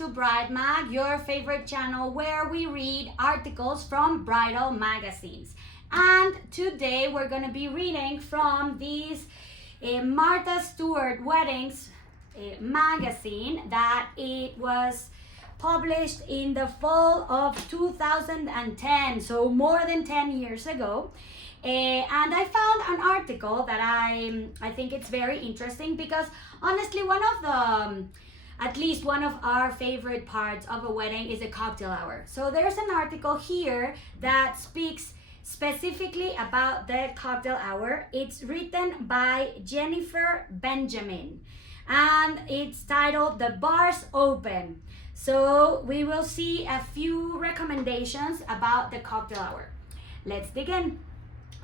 to Bride Mag, your favorite channel where we read articles from bridal magazines. And today we're going to be reading from this Martha Stewart Weddings magazine that it was published in the fall of 2010, so more than 10 years ago. And I found an article that I think it's very interesting because honestly at least one of our favorite parts of a wedding is a cocktail hour. So there's an article here that speaks specifically about the cocktail hour. It's written by Jennifer Benjamin and it's titled "The Bar's Open." So we will see a few recommendations about the cocktail hour. Let's dig in.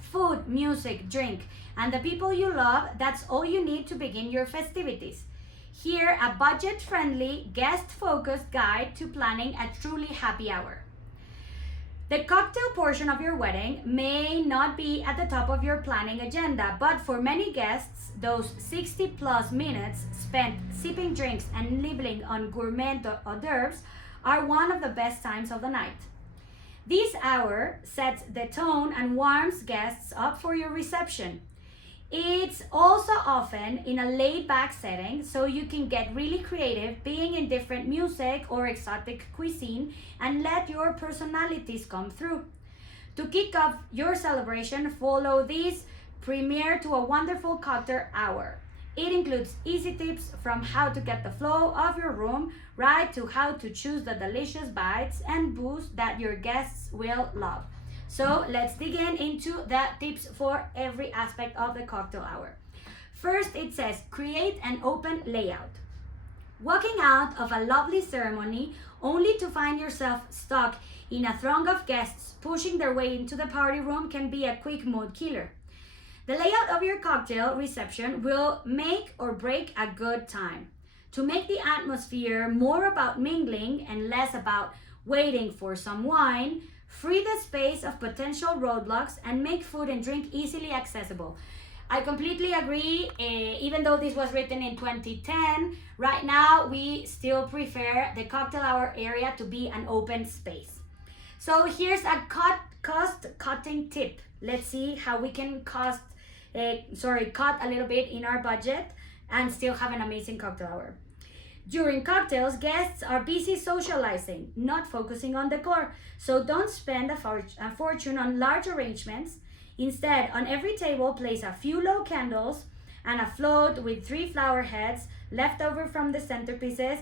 Food, music, drink, and the people you love, that's all you need to begin your festivities. Here, a budget-friendly, guest-focused guide to planning a truly happy hour. The cocktail portion of your wedding may not be at the top of your planning agenda, but for many guests, those 60-plus minutes spent sipping drinks and nibbling on gourmet hors d'oeuvres are one of the best times of the night. This hour sets the tone and warms guests up for your reception. It's also often in a laid-back setting, so you can get really creative being in different music or exotic cuisine and let your personalities come through. To kick off your celebration, follow this premiere to a wonderful cocktail hour. It includes easy tips from how to get the flow of your room right to how to choose the delicious bites and booze that your guests will love. So let's dig into the tips for every aspect of the cocktail hour. First, it says create an open layout. Walking out of a lovely ceremony only to find yourself stuck in a throng of guests pushing their way into the party room can be a quick mood killer. The layout of your cocktail reception will make or break a good time. To make the atmosphere more about mingling and less about waiting for some wine, free the space of potential roadblocks and make food and drink easily accessible. I completely agree. Even though this was written in 2010, right now we still prefer the cocktail hour area to be an open space. So here's a cost-cutting tip. Let's see how we can cut a little bit in our budget and still have an amazing cocktail hour. During cocktails, guests are busy socializing, not focusing on decor. So don't spend a fortune on large arrangements. Instead, on every table, place a few low candles and a float with 3 flower heads left over from the centerpieces.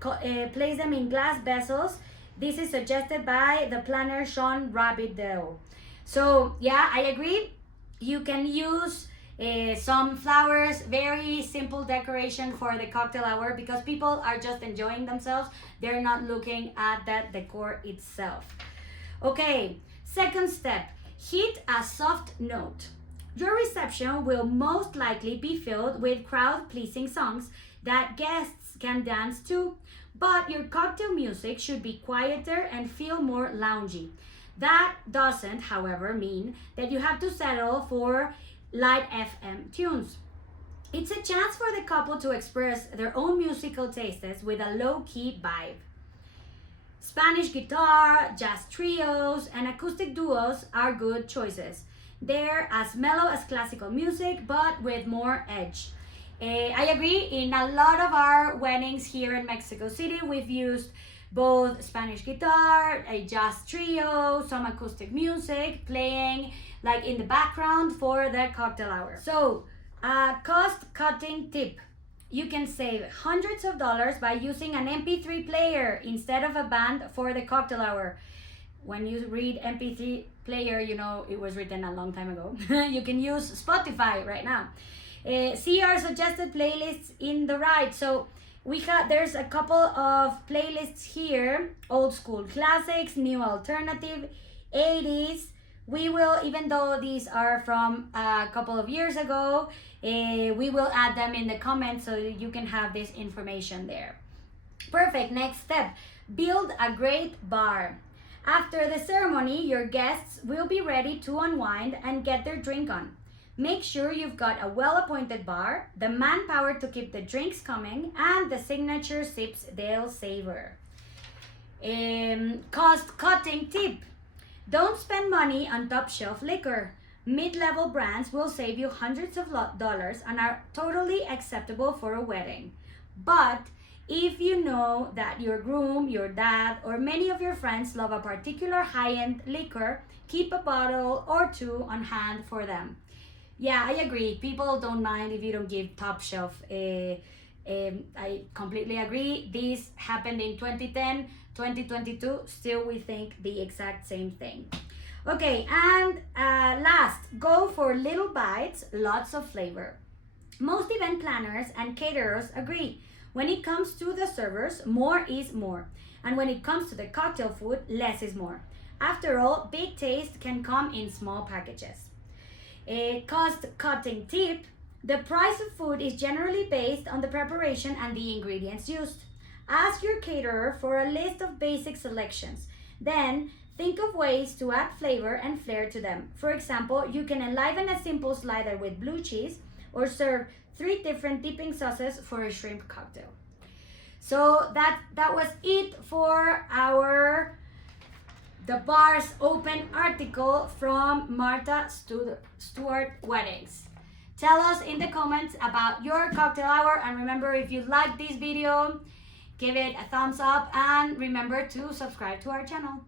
Place them in glass vessels. This is suggested by the planner Sean Rabideau. So yeah, I agree. You can use some flowers, very simple decoration for the cocktail hour because people are just enjoying themselves. They're not looking at that decor itself. Okay, second step, hit a soft note. Your reception will most likely be filled with crowd-pleasing songs that guests can dance to, but your cocktail music should be quieter and feel more loungy. That doesn't, however, mean that you have to settle for light FM tunes. It's a chance for the couple to express their own musical tastes with a low-key vibe. Spanish guitar, jazz trios, and acoustic duos are good choices. They're as mellow as classical music, but with more edge. I agree, in a lot of our weddings here in Mexico City, we've used both Spanish guitar, a jazz trio, some acoustic music playing like in the background for the cocktail hour. So, a cost-cutting tip. You can save hundreds of dollars by using an MP3 player instead of a band for the cocktail hour. When you read MP3 player, you know it was written a long time ago. You can use Spotify right now. See our suggested playlists in the right. So there's a couple of playlists here: old school classics, new alternative, 80s. We will, even though these are from a couple of years ago, we will add them in the comments so you can have this information there. Perfect. Next step, build a great bar. After the ceremony, your guests will be ready to unwind and get their drink on. Make sure you've got a well-appointed bar, the manpower to keep the drinks coming, and the signature sips they'll savor. Cost-cutting tip. Don't spend money on top-shelf liquor. Mid-level brands will save you hundreds of dollars and are totally acceptable for a wedding. But if you know that your groom, your dad, or many of your friends love a particular high-end liquor, keep a bottle or two on hand for them. Yeah, I agree. People don't mind if you don't give top shelf. I completely agree. This happened in 2010, 2022. Still, we think the exact same thing. Okay, and last, go for little bites, lots of flavor. Most event planners and caterers agree. When it comes to the servers, more is more. And when it comes to the cocktail food, less is more. After all, big taste can come in small packages. A cost-cutting tip. The price of food is generally based on the preparation and the ingredients used. Ask your caterer for a list of basic selections. Then, think of ways to add flavor and flair to them. For example, you can enliven a simple slider with blue cheese or serve 3 different dipping sauces for a shrimp cocktail. So that was it for our The Bars Open article from Martha Stewart Weddings. Tell us in the comments about your cocktail hour, and remember, if you like this video, give it a thumbs up and remember to subscribe to our channel.